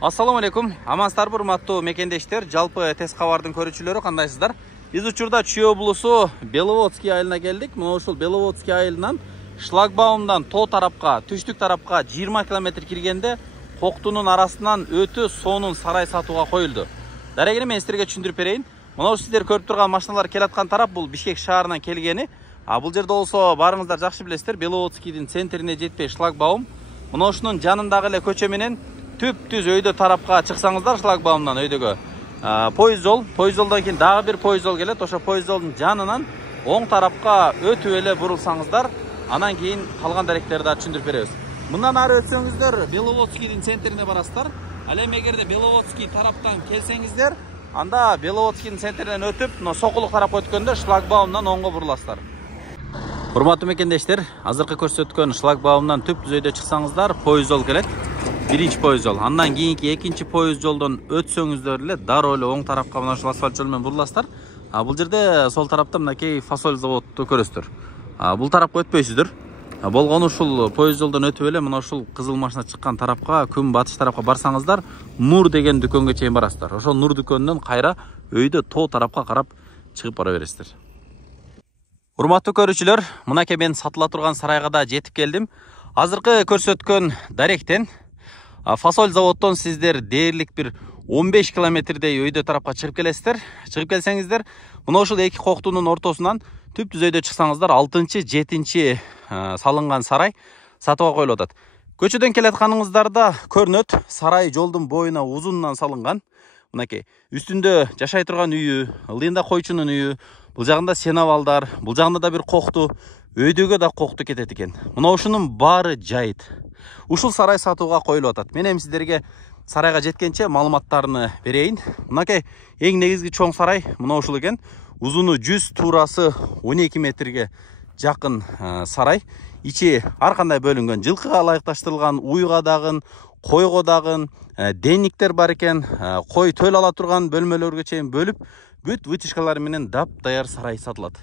Ассаламу алейкум. Амансыздарбы, урматтуу мекендештер, жалпы тез кабардын көрүүчүлөрү кандайсыздар? Биз учурда Чүй облусу Беловодский айылына келдик. Мына ушул Беловодский айылынан шлагбаумдан тоо тарапка, түштүк тарапка 20 км киргенде коктунун арасынан өтө сонун сарай сатууга коюлду. Дарегине мен силерге түшүндүрүп берейин. Мына сиздер көрүп турган машиналар келаткан тарап бул Бишкек шаарынан келгени. Бул жерде болсо барыңыздар жакшы билесиздер, Беловодскийдин центрине жетпей шлагбаум. Мына ушунун жанындагы эле көчө менен түп-түз өйдө тарапка чыксаңыздар шлагбаумдан өйдөгө поезд жолдон кийин дагы бир поезд жол келет. Ошо поезд жолдун жанынан оң тарапка өтүп эле бурулсаңыздар, анан кийин калган даректерди да түшүндүрүп беребиз. Мындан ары өтсөңүздөр Беловодскийдин центрине барасыздар. Ал эми эгерде Беловодский тараптан келсеңиздер, анда Беловодскийдин центринен өтүп, мына сокулук тарапка өткөндө шлагбаумдан оңго буруласыздар. Урматтуу мекендештер, азыркы көрсөткөн шлагбаумдан түп-түз өйдө чыксаңыздар, поезд жол келет. Биринчи поезд жол. Андан кийинки экинчи поезд жолдон өтсөңүздөр эле дароо эле оң тарапка мына ушул асфальт жол менен буруласыздар. Бул жерде сол тарапта мынакей фасоль заводду көрөсүздөр. Бул тарапка өтпөйсүздөр. Болгону ушул поезд жолдон өтүп эле мына ушул кызыл машина чыккан тарапка, күн батыш тарапка барсаңыздар, Нур деген дүкөнгө чейин барасыздар. Ошол Нур дүкөнүнөн кайра өйдө тоо тарапка карап чыгып бара бересиздер. Урматтуу көрүүчүлөр, мынакей мен сатыла турган сарайга да жетип келдим. Азыркы көрсөткөн даректен фасоль заводдон сиздер дээрлик бир 15 километрдей өйдө тарапка чыгып келесиздер. Чыгып келсеңиздер, мына ушул эки коктунун ортосунан түп-түз өйдө чыксаңыздар, 6-7 салынган сарай сатууга коюлуп атат. Көчөдөн келатканыңыздарда көрүнөт, сарай жолдун боюна узунунан салынган. Мынакей үстүндө жашай турган үйү, ылдыйында койчунун үйү, бул жагында сеновалдар, бул жагында да бир кокту, өйдөгө да кокту кетет экен. Мына ушунун баары жайыт. Ушул сарай сатууга коюлуп атат. Мен эми сиздерге сарайга жеткенче маалыматтарын берейин. Мынакей эң негизги чоң сарай мына ушул экен. Узуну 100, туурасы 12 метрге жакын сарай. Ичи ар кандай бөлүнгөн, жылкыга ылайыкташтырылган, уйга дагы, койго дагы, денниктер бар экен. Кой төл ала турган бөлмөлөргө чейин бөлүп, бүт вытяжкалар менен дап даяр сарай сатылат.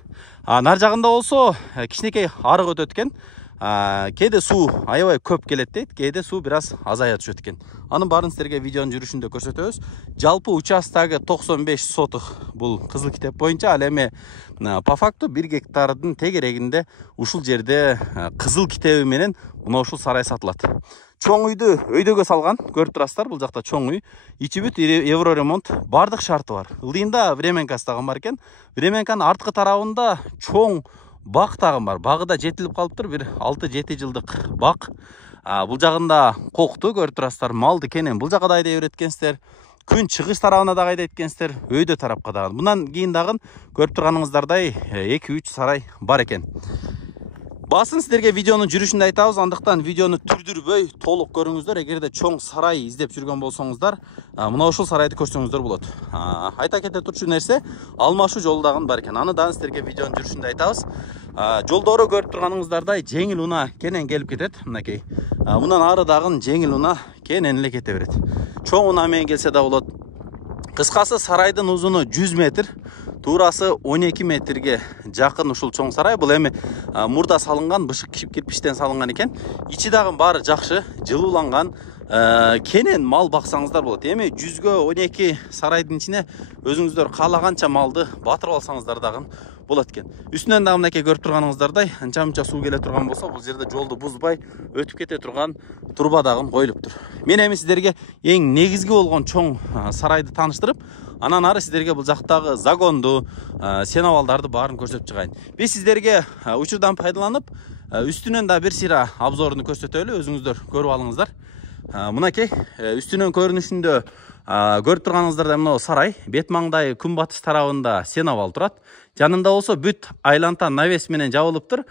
Нар жагында болсо кичинекей арык өтөт экен. Кээде суу аябай көп келет дейт, кээде суу бир аз азая түшөт экен. Анын баарын сиздерге видеонун жүрүшүндө көрсөтөбүз. Жалпы участогу 95 сотых бул кызыл китеп боюнча. Ал эми по факту 1 гектардын тегерегинде ушул жерде кызыл китеби менен мына ушул сарай сатылат. Чоң үйдү өйдөгө салган, көрүп турасыздар, бул жакта чоң үй. Ичи бүт евро ремонт, бардык шарты бар. Ылдыйында временкасы дагы бар экен. Временканын арткы тарабында чоң бак тагын бар. Багы да жетилип калыптыр, бир 6-7 жылдык бак. Бул жагында кокту көрүп турасыздар, малды кенен бул жакка да айдай берет экенсиздер. Күн чыгыш тарабына да айдайт экенсиздер, өйдө тарапка дагы. Мындан кийин дагы көрүп турганыңыздардай 2-3 сарай бар экен. Басын сиздерге видеонун жүрүшүндө айтабыз, андыктан видеону түрдүрбөй толук көрүңүздөр. Эгерде чоң сарай издеп жүргөн болсоңуздар, мына ушул сарайды көрсөңүздөр болот. Айта кете турчу нерсе, алмашуу жолу дагы бар экен. Аны дагы сиздерге видеонун жүрүшүндө айтабыз. Жолдору көрүп турганыңыздардай жеңил унаа кенен келип кетет. Мынакей. Мындан ары дагы жеңил унаа кенен эле кете берет. Чоң унаа менен келсе да болот. Кыскасы сарайдын узуну 100 метр, туурасы 12 метрге жакын ушул чоң сарай. Бул эми мурда салынган, бышык кирпичтен салынган экен. Ичи дагы баары жакшы, жылууланган. Кенен мал баксаңыздар болот. Эми 100гө 12 сарайдын ичине өзүңүздөр каалаганча малды батырып алсаңыздар дагы болот экен. Үстүнөн дагы мынакей көрүп турганыңыздардай, анча-мынча суу келе турган болсо, бул жерде жолду бузбай өтүп кете турган труба дагы коюлуптур. Мен эми сиздерге эң негизги болгон чоң сарайды тааныштырып, анан ары сиздерге бул жактагы загонду, сеновалдарды баарын көрсөтүп чыгайын. Биз сиздерге учурдан пайдаланып, үстүнөн да бир сыйра обзоруну көрсөтөлү, өзүңүздөр көрүп алыңыздар. Мынакей үстүнөн көрүнүшүндө көрүп турганыңыздардай мына сарай, бет маңдайы күн батыш тарабында сеновал турат. Жанында болсо бүт айланта навес менен жабылыптыр.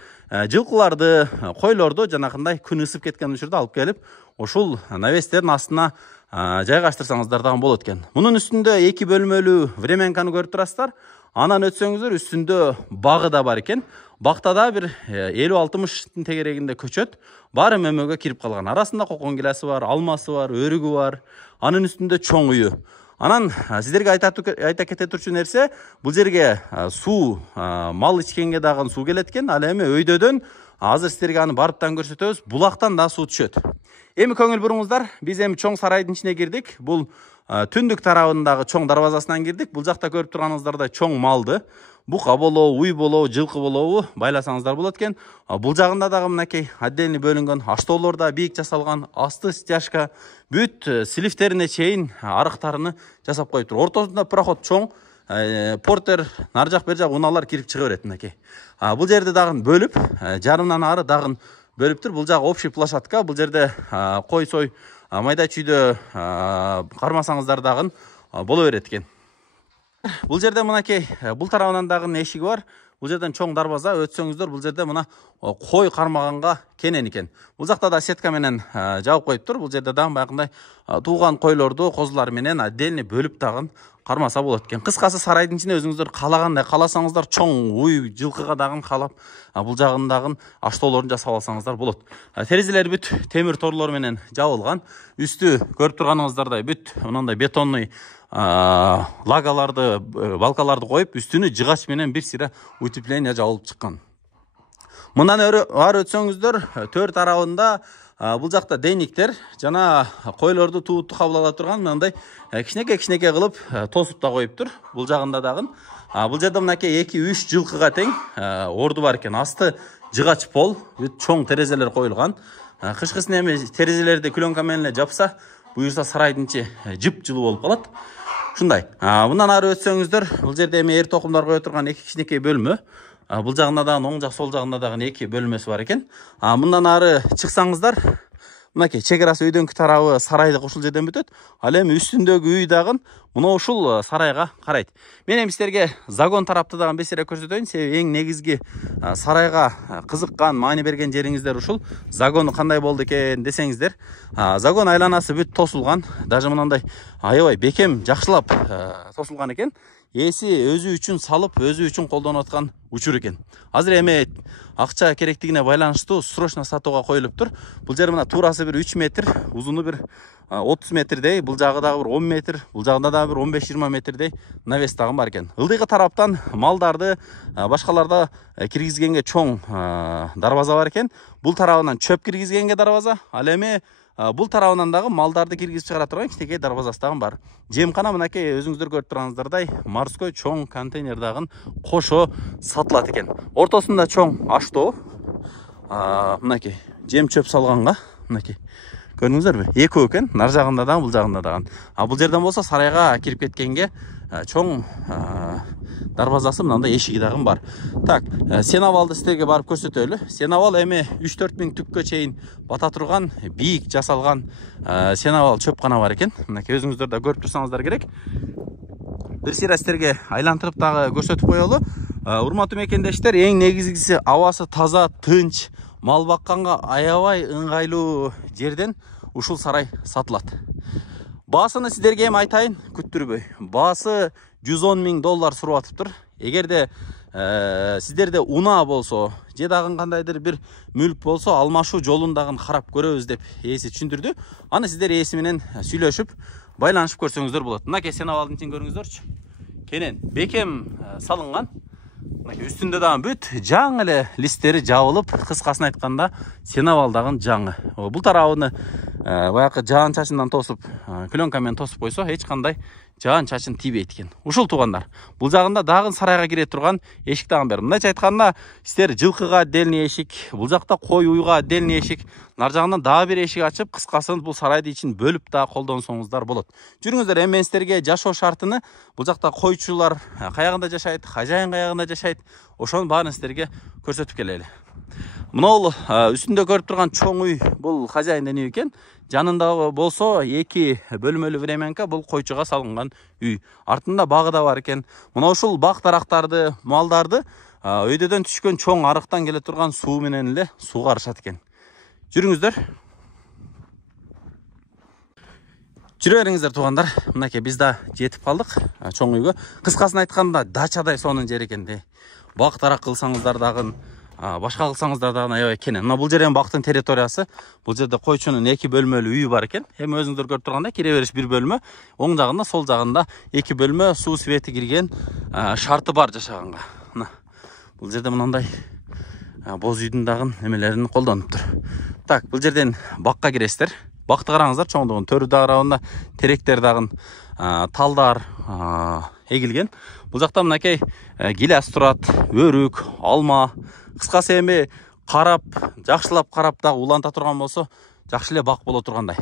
Жылкыларды, койлорду жанакындай күн ысып кеткен учурда алып келип, ушул навестердин астына жайгаштырсаңыздар дагы болот экен. Мунун үстүндө 2 бөлмөлүү временканы көрүп турасыздар. Анан өтсөңүздөр үстүндө багы да бар экен. Бакта да бир 50-60 тегерегинде көчөт. Баары мөмөгө кирип калган. Арасында кокон гилясы бар, алмасы бар, өрүгү бар. Анын үстүндө чоң үйү. Анан сиздерге айта кете турчу нерсе, бул жерге суу, мал ичкенге дагы суу келет экен. Ал эми өйдөдөн Азыр сіздерге аны барыптан көрсөтөбүз. Булактан да суу түшөт. Эми көңүл буруңуздар, биз эми чоң сарайдын ичине кирдик. Бул түндүк тарабындагы чоң дарбазасынан кирдик. Бул жакта көрүп турганыңыздардай чоң малды, бука болобу, уй болобу, жылкы болобу байласаңыздар болот экен. Бул жагында дагы мынакей отдельный бөлүнгөн аштоолор да бийик жасалган, асты стяжка, бүт сливтерине чейин арыктарыны жасап коюптур. Ортосунда проход чоң, портер нар жак бер жак унаалар кирип чыга берет мынакей. Бул жерде дагы бөлүп, жарымдан ары дагы бөлүптүр. Бул жагы общий площадка. Бул жерде кой сой, майда чүйдө кармасаңыздар дагы боло берет экен. Бул жерде мынакей бул тарабынан дагы эшиги бар. Бул жерден чоң дарбаза, өтсөңүздөр бул жерде мына кой кармаганга кенен экен. Бул жакта да сетка менен жабып коюптур. Бул жерде дагы баягындай тууган койлорду козулар менен отдельный бөлүп дагы кармаса болот экен. Кыскасы сарайдын ичине өзүңүздөр каалагандай кааласаңыздар чоң уй жылкыга дагы каалап, бул жагындагы аштоолорун жасап алсаңыздар болот. Терезелер бүт темир торлор менен жабылган. Үстү көрүп турганыңыздардай бүт мындай бетонный лагаларды, балкаларды коюп, үстүнү жыгач менен бир сыйра утепление жабылып чыккан. Мындан ары өтсөңүздөр, төр тарабында бул жакта дейниктер жана койлорду тууту кабыл ала турган мындай кичинекей кылып тосуп да коюптур. Бул жагында дагы бул жерде мынакей 2-3 жылкыга тең орду бар экен. Асты жыгач пол, бүт чоң терезелер коюлган. Кышкысын эми терезелерди пленка менен жапса, буюрса сарайдын ичи жып-жылуу болуп калат. Ушундай. Мындан ары өтсөңүздөр, бул жерде эми эр токумдар кое турган 2 кичинекей бөлмө. Бул жагында дагы оң жак, сол жагында дагы 2 бөлмөсү бар экен. Мындан ары чыксаңыздар, мынакей чегерасы өйдөңкү тарабы сарайды ушул жерден бүтөт. Ал эми үстүндөгү үй дагы мына ушул сарайга карайт. Мен эми силерге загон тарапты дагы бесире көрсөтөйүн. Себеби эң негизги сарайга кызыккан, маани берген жериңиздер ушул. Загону кандай болду экен десеңиздер, загон айланасы бүт тосулган. Даже мындай аябай бекем жакшылап тосулган экен. Эси өзү үчүн салып, өзү үчүн колдонуп аткан учур экен. Азыр эми акча керектигине байланыштуу срочно сатууга коюлуптур. Бул жер мына туурасы бир 3 метр, узуну бир 30 метрдей, бул жагы дагы бир 10 метр, бул жагында дагы бир 15-20 метрдей навес дагы бар экен. Ылдыйкы тараптан малдарды, башкаларда киргизгенге чоң дарбаза бар экен. Бул тарабынан чөп киргизгенге дарбаза, ал эми бул тарабынан дагы малдарды киргизип чыгара турган кичинекей дарбазасы дагы бар. Жемкана мынакей өзүңүздөр көрүп турганыңыздардай морской чоң контейнер дагы кошо сатылат экен. Ортосунда чоң аштоо, мынакей жем чөп салганга, мынакей көрдүңүздөрбү? Экөө экен, нар жагында дагы, бул жагында дагы. Бул жерден болсо сарайга кирип кеткенге чоң дарбазасы мынандай эшиги дагы бар. Так, сенавалды силерге барып көрсөтөлү. Сенавал эми 3-4 миң түпкө чейин бата турган, бийик жасалган сенавал чөпкана бар экен. Мынакей өзүңүздөр да көрүп турсаңыздар керек. Бир сыйра силерге айлантырып дагы көрсөтүп коелу. Урматтуу мекендештер, эң негизгиси абасы таза, тынч, мал бакканга аябай ыңгайлуу жерден ушул сарай сатылат. Баасыны силерге эми айтайын, күттүрбөй. Баасы $110 000 сурап атыптыр. Эгерде сиздерде унаа болсо, же дагы кандайдыр бир мүлк болсо, алмашуу жолун дагы карап көрөбүз деп ээси түшүндүрдү. Аны сиздер ээси менен сүйлөшүп, байланышып көрсөңүздөр болот. Мынакей сенавалдын ичин көрүңүздөрчү. Кенен бекем салынган. Мынакей үстүндө дагы бүт жаңы эле листтери жабылып, кыскасын айтканда сенавал дагы жаңы. Бул тарабыны баягы жаан чачындан тосуп, пленка менен тосуп койсо, эч кандай жаан чачын тийбейт экен. Ушул туугандар. Бул жагында дагы сарайга кире турган эшик дагы бар. Мындайча айтканда, сиздер жылкыга отдельный эшик, бул жакта кой уйга отдельный эшик, нар жагынан дагы бир эшик ачып, кыскасын бул сарайды ичин бөлүп да колдонсоңуздар болот. Жүрүңүздөр, эми мен сиздерге жашоо шартыны, бул жакта койчулар каягында жашайт, хажайын каягында жашайт, ошонун баарын сиздерге көрсөтүп келели. Мына үстүндө көрүп турган чоң уй бул хажайындын үйү экен. Жанында болсо 2 бөлмөлүү временка, бул койчуга салынган үй. Артында багы да бар экен. Мына ушул бак дарактарды, малдарды өйдөдөн түшкөн чоң арыктан келе турган суу менен эле сугарышат экен. Жүрүңүздөр. Жүрө бериңиздер туугандар. Мынакей биз да жетип калдык чоң үйгө. Кыскасын айтканда дачадай сонун жер экен. Бак дарак кылсаңыздар дагы, башка кылсаңыздар дагы аябай кенен. Мына бул жер эми бактын территориясы. Бул жерде койчунун 2 бөлмөлүү үйү бар экен. Эми өзүңүздөр көрүп тургандай, кире бериш бир бөлмө, оң жагында, сол жагында 2 бөлмө, суу свети кирген, шарты бар жашаганга. Мына бул жерде мындай боз үйдүн дагы немелерин колдонуптур. Так, бул жерден бакка киресиздер. Бакты караңыздар, чоңдугун төрү тарабында теректер дагы, талдар эгилген. Бул жакта мынакей гиляс турат, өрүк, алма. Кыскасы эми карап, жакшылап карап дагы уланта турган болсо, жакшы эле бак боло тургандай.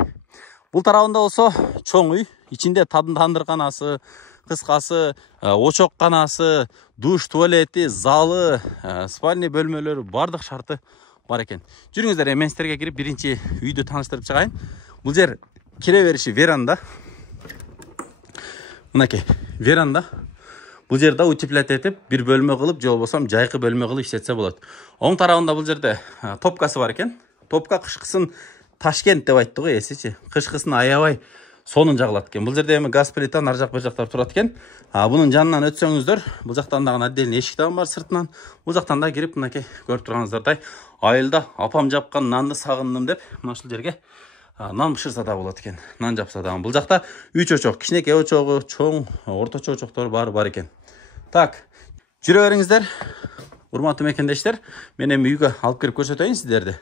Бул тарабында болсо чоң үй, ичинде тандырканасы, кыскасы очокканасы, душ, туалети, залы, спальный бөлмөлөрү бардык шарты бар экен. Жүрүңүздөр, мен сиздерге кирип биринчи үйдү тааныштырып чыгайын. Бул жер кире бериши веранда. Мынакей веранда. Бул жерде утеплять этип, бир бөлмө кылып, же болбосо жайкы бөлмө кылып иштетсе болот. Оң тарабында бул жерде топкасы бар экен. Топка кышкысын Ташкент деп айтты ғой, эсичи. Кышкысын аябай сонун жагылат экен. Бул жерде эми газ плита нар жак бер жактар турат экен. Бунун жанынан өтсөңүздөр, бул жактан дагы отдельный эшик дагы бар сыртынан. Бул жактан да кирип, мынакей көрүп турганыңыздардай, айылда апам жапкан нанды сагындым деп, мына ушул жерге нан бышырса да болот экен. Нан жапса да. Бул жакта 3 очок, кичинекей очогу, чоң, орточо очоктор бар экен. Так, жүрө бериңиздер. Урматтуу мекендештер, мен эми үйгө алып кирип көрсөтөйүн сиздерди.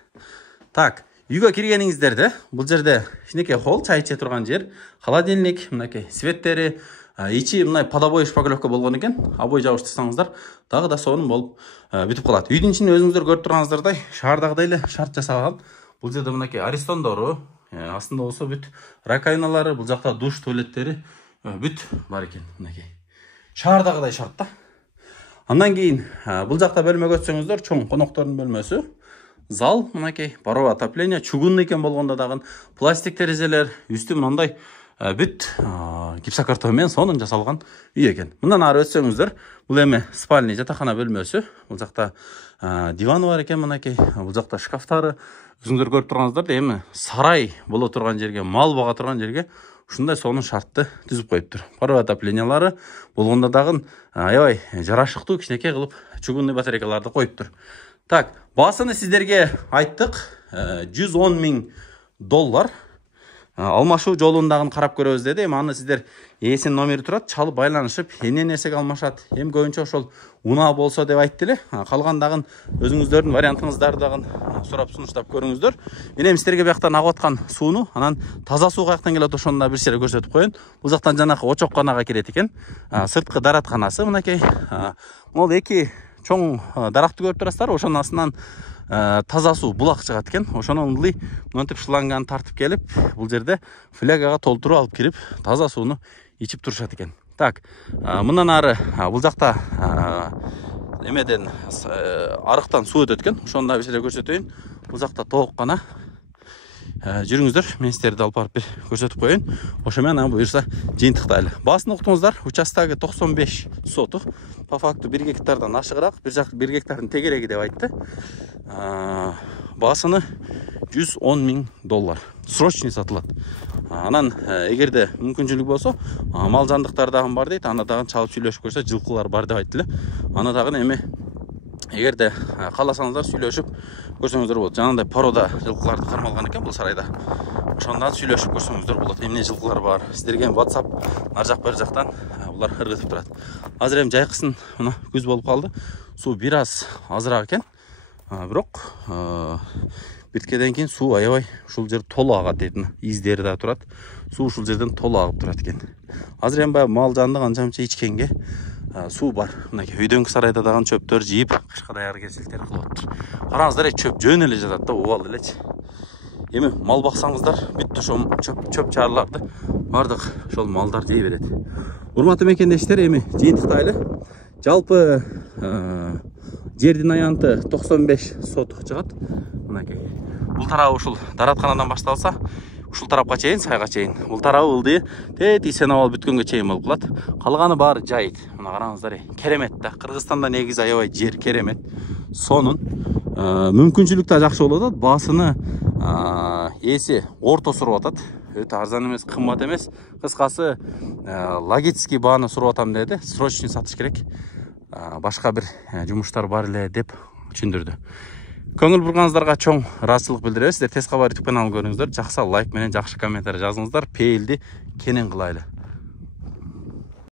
Так, үйгө киргениңиздерде, бул жерде кичинекей холл, чай иче турган жер, холодильник, мынакей светтери, ичи мындай подобой шпаклевка болгон экен. Обой жабыштырсаңыздар, дагы да сонун болуп бүтүп калат. Үйдүн ичин өзүңүздөр көрүп турганыңыздардай, шаардагыдай эле шарт жасалган. Бул жерде мынакей арестондору, астында болсо бүт раковиналары, бул жакта душ, туалеттери бүт бар экен, мынакей. Шаардагыдай шарт да. Андан кийин бул жакта бөлмөгө өтсөңүздөр, чоң коноктордун бөлмөсү. Зал, мынакей, паровое отопление, чугунный экен болгондо дагы, пластик терезелер, үстү мындай бүт гипсокартон менен сонун жасалган үй экен. Мындан ары өтсөңүздөр, бул эми спальный жатакана бөлмөсү. Бул жакта диван бар экен, мынакей. Бул жакта шкафтары, өзүңүздөр көрүп турганыңыздар, эми сарай боло турган жерге, мал бага турган жерге ушундай сонун шартты түзүп коюптур. Паровое отоплениялары болгондо дагы аябай жарашыктуу кичинекей кылып чугунный батарейкаларды коюптур. Так, басыны сиздерге айттык, $110 000 алмашуу жолун дагы карап көрөбүз деди. Эми аны сиздер ээсинин номери турат, чалып байланышып, эмне нерсеге алмашат, эми көбүнчө ошол унаа болсо деп айтты эле. Калган дагы өзүңүздөрдүн вариантыңыздарды дагы сурап сунуштап көрүңүздөр. Мен эми сиздерге бияктан агып аткан сууну, анан таза суу каяктан келет ошону да бир сере көрсөтүп коеюн. Бул жактан жанакы очокканага кирет экен. Сырткы даратканасы мынакей. Могу эки чоң даракты көрүп турасыздар, ошонун астынан таза суу булак чыгат экен. Ошону ылдый мынтип шланганы тартып келип, бул жерде флягага толтуруп алып кирип, таза сууну ичип турушат экен. Так, мындан ары бул жакта эмеден арыктан суу өтөт экен. Ошону да бир жерде көрсөтөйүн. Бул жакта тооккана. Жүрүңүздөр, мен сиздерди алып барып бир көрсөтүп коеюн. Ошо менен буюрса жыйынтыктайлы. Баасын уктуңуздар, участогу 95 сотук. По факту 1 гектардан ашыгыраак, 1 гектардын тегереги деп айтты. Баасыны $110 000. Срочный сатылат. Анан эгерде мүмкүнчүлүк болсо, мал жандыктар дагы бар дейт, аны дагы чалып сүйлөшүп көрсө, жылкылар бар деп айтты эле. Аны дагы эми эгерде кааласаңыздар сүйлөшүп көрсөңүздөр болот. Жанагындай порода жылкыларды кармалган экен бул сарайда. Ошондон сүйлөшүп көрсөңүздөр болот. Эмне жылкылар бар? Сиздерге WhatsApp нар жак бер жактан булар ыргытып турат. Азыр эми жайкысын мына күз болуп калды. Суу бир аз азыраак экен. Бирок биткеден кийин суу аябай ушул жер толуп агат дейт. Издери да турат. Суу ушул жерден толуп агып турат экен. Азыр эми баягы мал жанды канча-мынча ичкенге суу бар. Мынакей үйдөнкү сарайда дагы чөптөр жийип, кышка даяр кезилтер кылып атыптыр. Караңыздар, чөп жөн эле жатат да, убал элечи. Эми мал баксаңыздар, бүт ошол чөп чаарларды бардык ошол малдар жей берет. Урматтуу мекендештер, эми жыйынтыктайлы. Жалпы жердин аянты 95 сотук чыгат. Мынакей. Бул тарабы ушул даратканадан башталса, ушул тарапка чейин, сайга чейин. Бул тарабы ылдый, тети сенабал бүткөнгө чейин болуп калат. Калганы баары жайыт. Мына караңыздар, керемет да. Кыргызстанда негизи аябай жер керемет. Сонун. Мүмкүнчүлүк да жакшы болуп атат. Баасыны ээси орто суруп атат. Өтө арзан эмес, кымбат эмес. Кыскасы, логический бааны суруп атам деди. Срочный сатыш керек. Башка бир жумуштар бар эле деп түшүндүрдү. Көңүл бурганыңыздарга чоң ыраазычылык билдиребиз. Сиздер Тез Кабар YouTube каналын көрүңүздөр. Жакса лайк менен жакшы комментарий жазыңыздар. Пейилди кенен кылайлы.